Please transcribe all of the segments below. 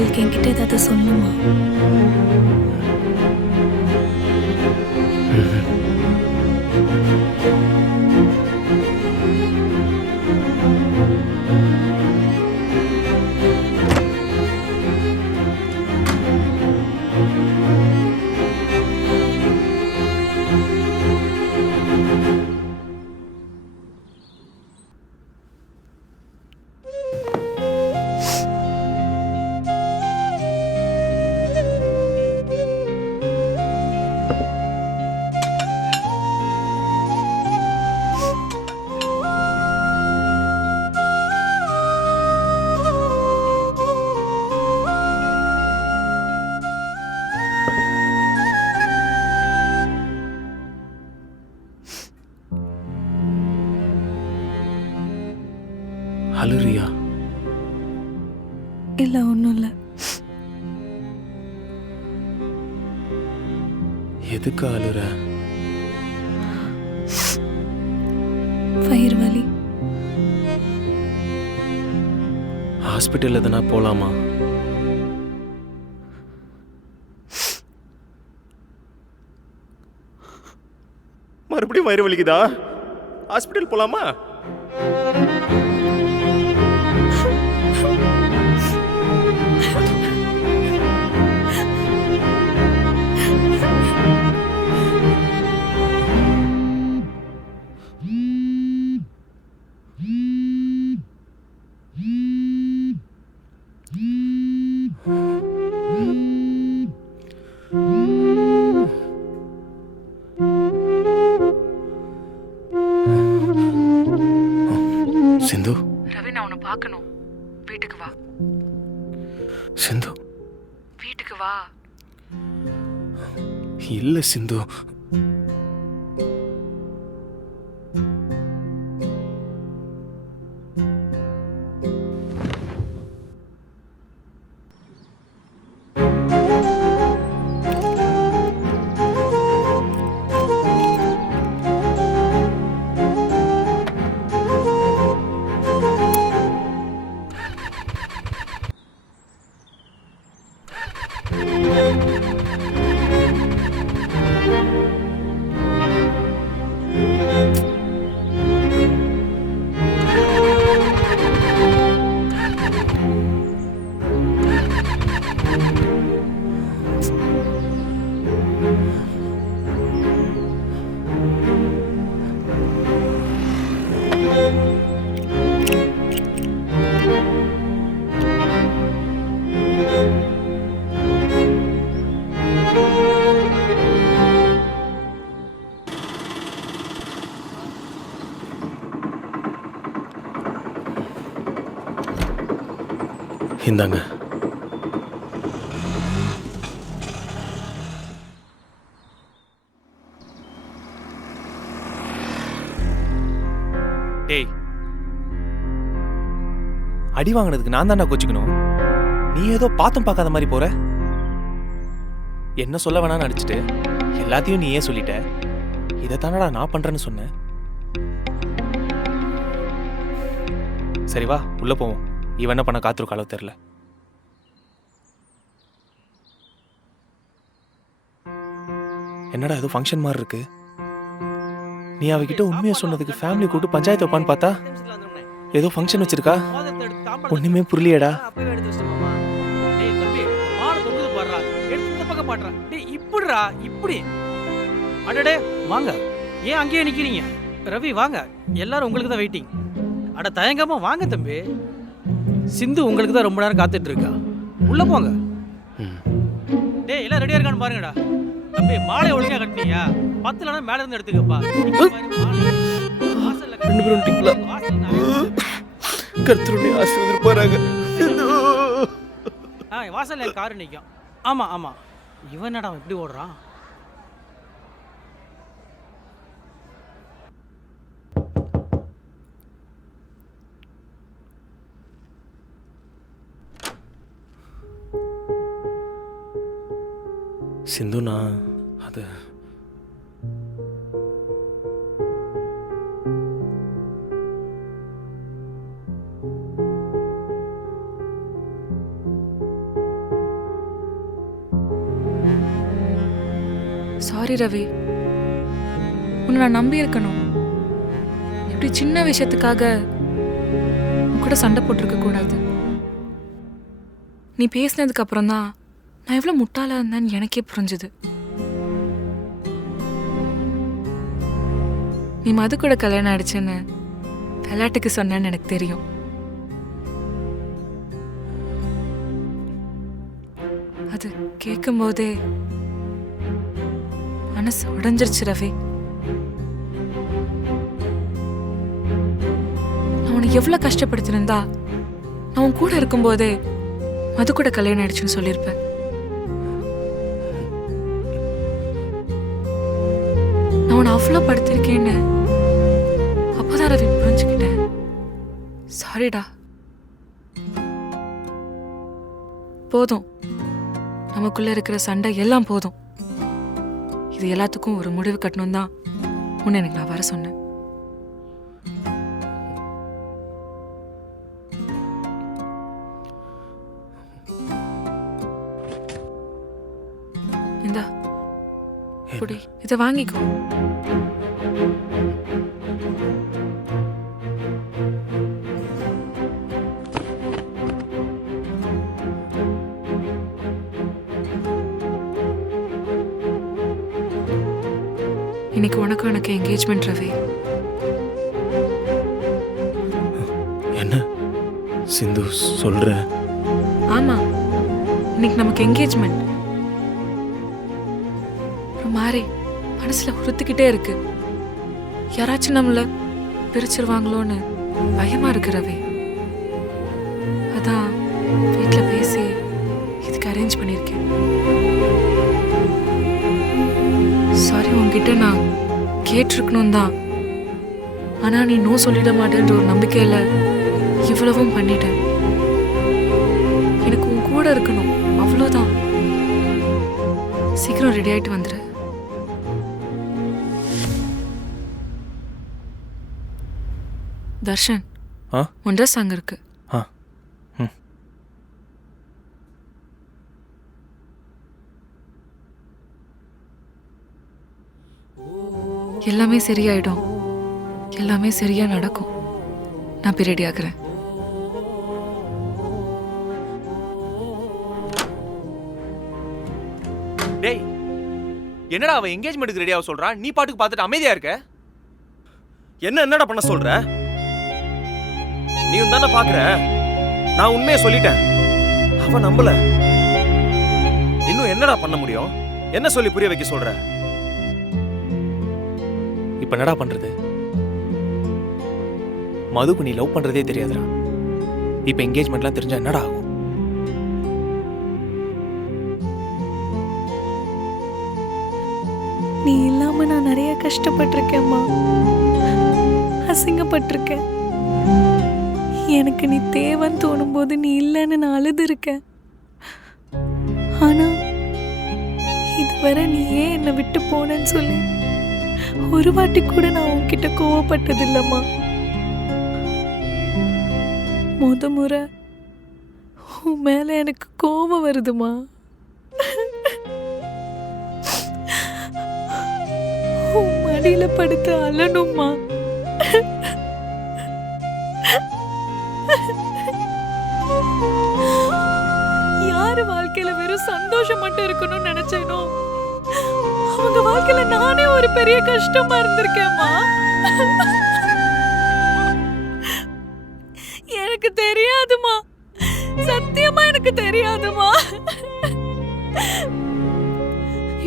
உங்களுக்கு என்கிட்ட ஏதாவது சொல்லணுமா? அழுறியா? இல்ல, ஒன்றும் இல்லை. எதுக்கு அழுற? வயிறு வலி. ஹாஸ்பிட்டல் எதனா போலாமா? மறுபடியும் வயிறு வலிக்குதா? ஹாஸ்பிட்டல் போலாமா? சிந்து, ரவி, நான் உன்னை பார்க்கணும். வீட்டுக்கு வா. சிந்து, வீட்டுக்கு வா. இல்ல சிந்து. இந்தாங்க. டேய், அடி வாங்கினதுக்கு நான் தான்டா கோச்சிக்கணும். நீ ஏதோ பாத்தும் பார்க்காத மாதிரி போற. என்ன சொல்ல வேணாம்னு அடிச்சுட்டு எல்லாத்தையும் நீயே சொல்லிட்ட. இதைத்தானடா நான் பண்றேன்னு சொன்னேன். சரி வா, உள்ள போவோம். இவன் என்ன பண்ண காத்திருக்காளோ தெரியல. என்னடா ஏதோ ஃபங்க்ஷன் மாதிரி இருக்கு. நீ அவகிட்ட உண்மையை சொன்னதுக்கு ஃபேமிலி கூட்டு பஞ்சாயத்து வைப்பான்னு பார்த்தா ஏதோ ஃபங்க்ஷன் வச்சிருக்கா. ஒண்ணுமே புரியலையேடா. அடடே வாங்க, ஏன் அங்கேயே நிக்கிறீங்க? ரவி வாங்க, எல்லாரும் உங்களுக்கு தான் வெயிட்டிங். அட தயங்காம வாங்க தம்பி. சிந்து உங்களுக்கு தான் ரொம்ப நேரம் காத்துட்டு இருக்கா. உள்ள போங்க. டேய், எல்லாம் ரெடியா இருக்கான்னு பாருங்கடா. தம்பி, மாலை ஒழுங்கா கட்டினியா? 10 இல்லைனா மேல இருந்து எடுத்துக்கப்பா. ரெண்டு பேரும் டிக்லா கர்த்தருடைய ஆசீர்வாதம் போறாங்க. வாசல்ல என் கார் நிற்கும். ஆமா ஆமா, இவன் என்னடா எப்படி ஓடுறான்? சிந்துனா அது சாரி ரவி, உன்னை நான் நம்பி இருக்கணும். இப்படி சின்ன விஷயத்துக்காக உன் கூட சண்டை போட்டிருக்க கூடாது. நீ பேசினதுக்கு அப்புறம் தான் நான் எவ்வளோ முட்டாளா இருந்தேன்னு எனக்கே புரிஞ்சுது. நீ மது கூட கல்யாணம் ஆயிடுச்சுன்னு விளையாட்டுக்கு சொன்னேன்னு எனக்கு தெரியும். அது கேட்கும் போதே மனசு உடைஞ்சிருச்சு ரவி. நான் உன்னை எவ்வளவு கஷ்டப்படுத்திருந்தா நான் உன் கூட இருக்கும்போதே மது கூட கல்யாணம் ஆயிடுச்சுன்னு சொல்லியிருப்பேன். நான் உன்னை அவ்வளோ படுத்திருக்கேன்னு அப்போதான் ரவி புரிஞ்சுக்கிட்டேன். சாரிடா. போதும், நமக்குள்ள இருக்கிற சண்டை எல்லாம் போதும். இது எல்லாத்துக்கும் ஒரு முடிவு கட்டணும் தான் உன்னை எனக்கு நான் வர சொன்னேன். இந்தா புடி, இதை வாங்கிக்கோ. இன்னைக்கு உனக்கும் எனக்கு என்கேஜ்மெண்ட் ரவி. என்ன சிந்து சொல்ற? ஆமா, இன்னைக்கு நமக்கு என்கேஜ்மெண்ட். ஒரு மாதிரி மனசுல உறுத்திக்கிட்டே இருக்கு. யாராச்சும் நம்மள பிரிச்சிருவாங்களோன்னு பயமா இருக்கு ரவி. அதான் வீட்டுல பேசி இதுக்கு அரேஞ்ச் பண்ணிருக்கேன். சாரி, உன்கிட்ட நான் கேட்டிருக்கணும் தான். ஆனா நீ நோ சொல்லிட மாட்டேன்ற ஒரு நம்பிக்கையில இவ்வளவும் பண்ணிட்டேன். எனக்கு உன் கூட இருக்கணும், அவ்வளோதான். சீக்கிரம் ரெடி ஆயிட்டு வந்துரு. தர்ஷன், உன் ட்ரெஸ் அங்க இருக்கு. எல்லாமே சரியாயிடும், எல்லாமே சரியா நடக்கும். நான் போய் ரெடி ஆகுறேன். டேய், என்னடா அவன் என்கேஜ்மெண்ட்டுக்கு ரெடியாக சொல்றான், நீ பாட்டுக்கு பார்த்துட்டு அமைதியா இருக்க? என்னடா பண்ண சொல்ற? நீ தானே பாக்குற, நான் உண்மையை சொல்லிட்டேன். அவன் நம்பல. இன்னும் என்னடா பண்ண முடியும்? என்ன சொல்லி புரிய வைக்க சொல்ற? இப்ப என்னடா பண்றது? மதுக்கு நீ லவ் பண்றதே தெரியாதுடா. இப்ப என்கேஜ்மெண்ட்லாம் தெரிஞ்சா என்னடா ஆகும்? நீ இல்லாம நான் நிறைய கஷ்டப்பட்டிருக்கேம்மா, அசிங்கப்பட்டிருக்கேன். எனக்கு நீ தேவைன்னு தோணும் போது நீ இல்லைன்னு நான் அழுது இருக்கேன். ஆனா இதுவரை நீ ஏன் என்னை விட்டு போனேன்னு சொல்லி ஒரு வாட்டி கூட நான் உன்கிட்ட கோவப்பட்டது இல்லம்மா. முறை உன் மேல எனக்கு கோபம் வருதுமா. உன் மடியில படுத்து அழணுமா. யாரு வாழ்க்கையில வெறும் சந்தோஷம் மட்டும் இருக்கணும்னு நினைச்சேனோ அவங்க வாழ்க்கையில நானே ஒரு பெரிய கஷ்டமா இருந்திருக்கேம்மா. எனக்கு தெரியாதுமா, சத்தியமா எனக்கு தெரியாதுமா.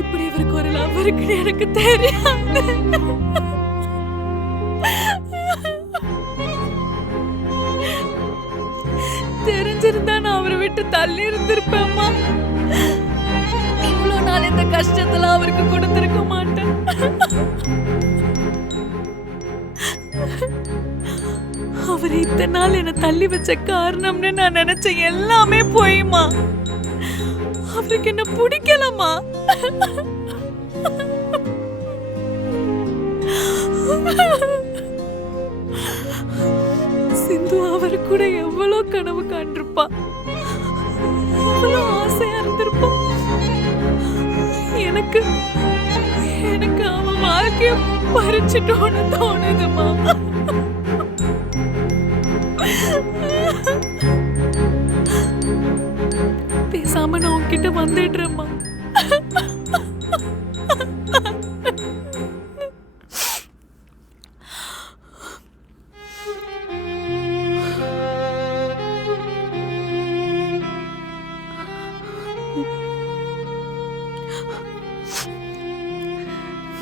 இப்படி இவருக்கு ஒரு லவ் இருக்குன்னு எனக்கு தெரியாது. தெரிஞ்சிருந்தா நான் அவரை விட்டு தள்ளி இருந்திருப்பேம்மா. இவ்வளவு நாள் இந்த கஷ்டத்துல அவருக்கு கொடுத்திருக்க மாட்டேன். அவர் இத்தனை நாள் என்ன தள்ளி வச்ச காரணம்னு நான் நினைச்ச எல்லாமே போய்மா. அவருக்கு என்ன பிடிக்கலமா. சிந்து அவர் கூட எவ்வளவு கனவு காண்டிருப்பா, எவ்வளவு ஆசையா இருந்திருப்பா. எனக்கு எனக்கு அவன் வாழ்க்கைய பறிச்சுட்டோன்னு தோணுதுமா. பேசாம நான் உன்கிட்ட வந்துடுறேம்மா.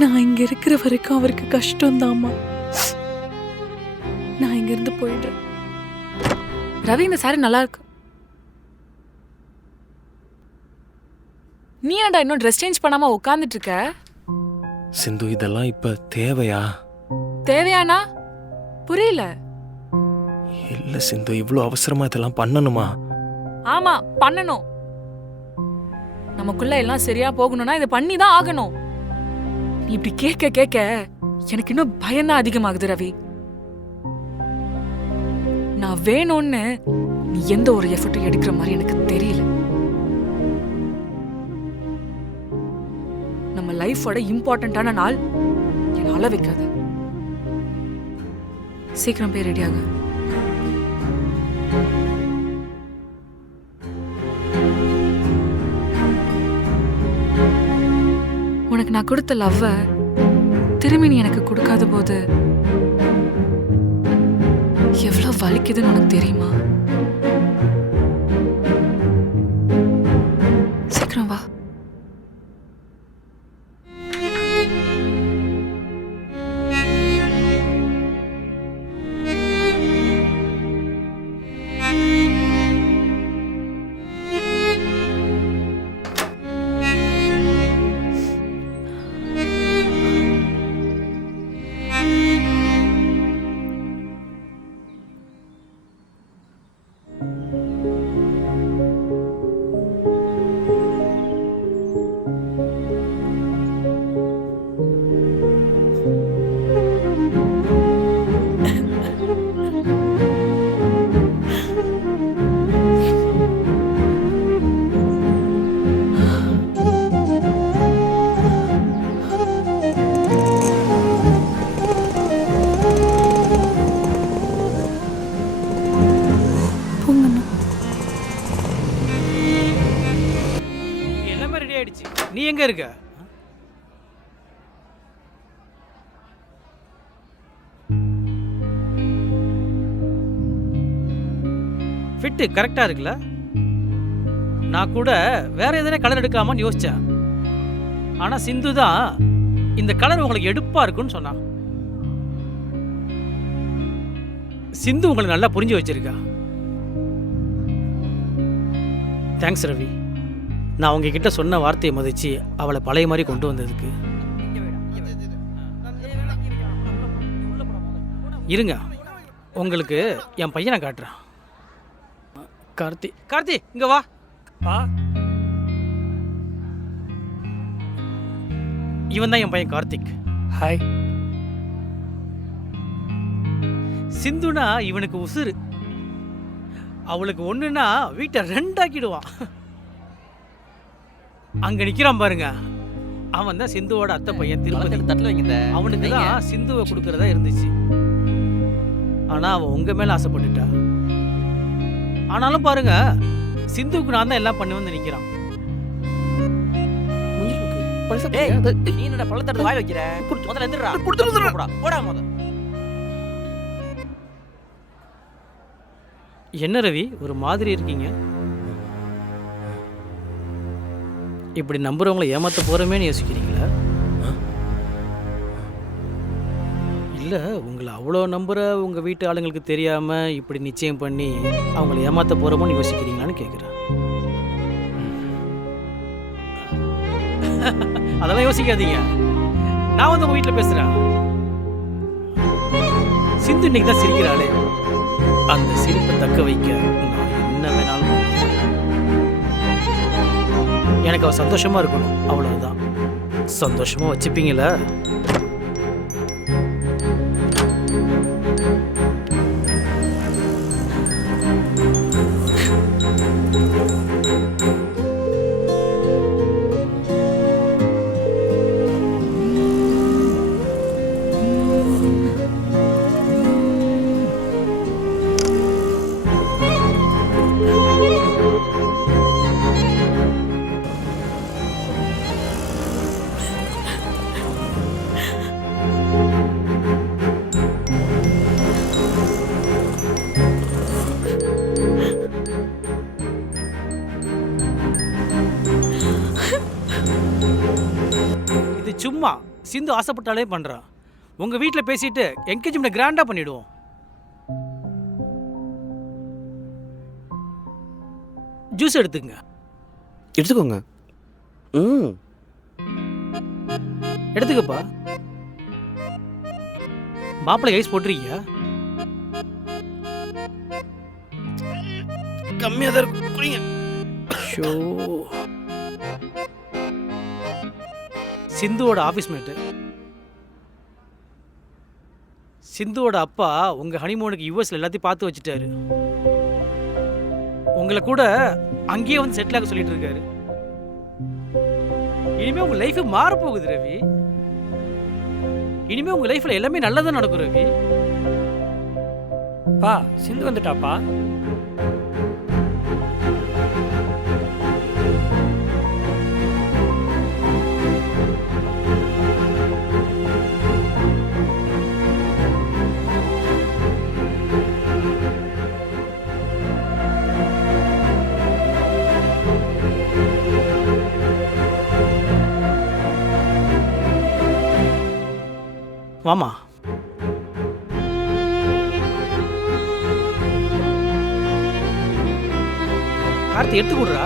நான் இங்க இருக்கிற வரைக்கும் அவருக்கு கஷ்டம்தாம்மா. நான் இங்க இருந்து போயிடுறேன். ரவி, இந்த சாரி நல்லா இருக்கு. நீ ஏன்டா இன்னும் ட்ரெஸ் சேஞ்ச் பண்ணாம உட்காந்துட்டு இருக்க? சிந்து, இதெல்லாம் இப்ப தேவையா? தேவையானா? புரியல. இல்ல சிந்து, இவ்வளவு அவசரமா இதெல்லாம் பண்ணணுமா? ஆமா, பண்ணணும். நமக்குள்ள எல்லாம் சரியா போகணும்னா இதை பண்ணி தான் ஆகணும். நீ இப்படி கேட்க கேட்க எனக்கு இன்னும் பயம்தான் அதிகமாகுது ரவி. நான் வேணும்னு நீ எந்த ஒரு எஃபர்ட்டும் எடுக்கிற மாதிரி எனக்கு தெரியல. நம்ம லைஃபோட இம்பார்ட்டன்டான நாள் என்ன அழ வைக்காது. சீக்கிரம் போய் ரெடியாக. உனக்கு நான் கொடுத்த லவ்வ திரும்பி நீ எனக்கு கொடுக்காத போது எவ்வளவு வலிக்குதுன்னு உனக்கு தெரியுமா? சீக்கிரம் வா. எல்லாமே ரெடி ஆயிடுச்சு. நீ எங்க இருக்க? ஃபிட்டு கரெக்டா இருக்குல்ல? நான் கூட வேற எதனா கலர் எடுக்கலாமான்னு யோசிச்சேன். ஆனா சிந்து தான் இந்த கலர் உங்களுக்கு எடுப்பா இருக்குன்னு சொன்னா. சிந்து உங்களை நல்லா புரிஞ்சு வச்சிருக்கா. தேங்க்ஸ் ரவி. நான் உங்ககிட்ட சொன்ன வார்த்தையை மதிச்சு அவளை பழைய மாதிரி கொண்டு வந்ததுக்கு. இருங்க, உங்களுக்கு என் பையனை காட்டுறேன். கார்த்தி, கார்த்தி இங்க வா. இவன் தான் என் பையன் கார்த்திக். ஹாய். சிந்துனா இவனுக்கு உசுறு. அவளுக்கு ஒண்ணுன்னா வீட்டை ரெண்டாக்கிடுவான். அங்க நிக்கிறான் பாருங்க, அவன் தான் சிந்துவோட அத்தை பையன் திருப்பதி. அவனுக்கு தான் சிந்துவை கொடுக்கறதா இருந்துச்சு. ஆனா அவன் உங்க மேல ஆசைப்பட்டுட்டா. ஆனாலும் பாருங்க, சிந்துவுக்கு நான் தான் எல்லாம் பண்ணி வந்து நிக்கிறான். என்ன ரவி, ஒரு மாதிரி இருக்கீங்க? இப்படி நம்புறவங்களை ஏமாத்த போறமேன்னு யோசிக்கிறீங்களா? இல்ல, உங்களை அவ்வளோ நம்புற உங்க வீட்டு ஆளுங்களுக்கு தெரியாம இப்படி நிச்சயம் பண்ணி அவங்களை ஏமாத்த போறோமோன்னு யோசிக்கிறீங்களான்னு கேட்குறேன். அதெல்லாம் யோசிக்காதீங்க. நான் வந்து உங்க வீட்டில் பேசுறேன். சிந்து இன்னைக்கு தான் சிரிக்கிறாளே, அந்த சிரிப்பை தக்க வைக்க நான் என்ன வேணாலும் எனக்கு அவ சந்தோஷமா இருக்கணும், அவ்வளவுதான். சந்தோஷமா வச்சுப்பீங்களா? சும்மா சிந்து ஆசைப்பட்டாலே பண்ணுறான். உங்கள் வீட்டில் பேசிட்டு என்கேஜ்மெண்ட் கிராண்டாக பண்ணிவிடுவோம். ஜூஸ் எடுத்துக்கங்க. எடுத்துக்கோங்க. ம். எடுத்துக்கப்பா. மாப்பிள்ளை ஐஸ் போட்டிருக்கியா? கம்மியாக தான் இருக்கும், குடிங்க. ஷோ. சிந்துவோட ஆஃபீஸ் மேட்டு. சிந்துவோட அப்பா உங்கள் ஹனிமூனுக்கு யூஎஸ்ல எல்லாத்தையும் பார்த்து வச்சுட்டாரு. உங்களை கூட அங்கேயே வந்து செட்டில் ஆக சொல்லிட்டு இருக்காரு. இனிமே உங்க லைஃப் மாற போகுது ரவி. இனிமே உங்க லைஃப்ல எல்லாமே நல்லதா நடக்கும் ரவி. பா சிந்து வந்துட்டாப்பா. வாமா. கார்த்தி எடுத்து கொடுறா.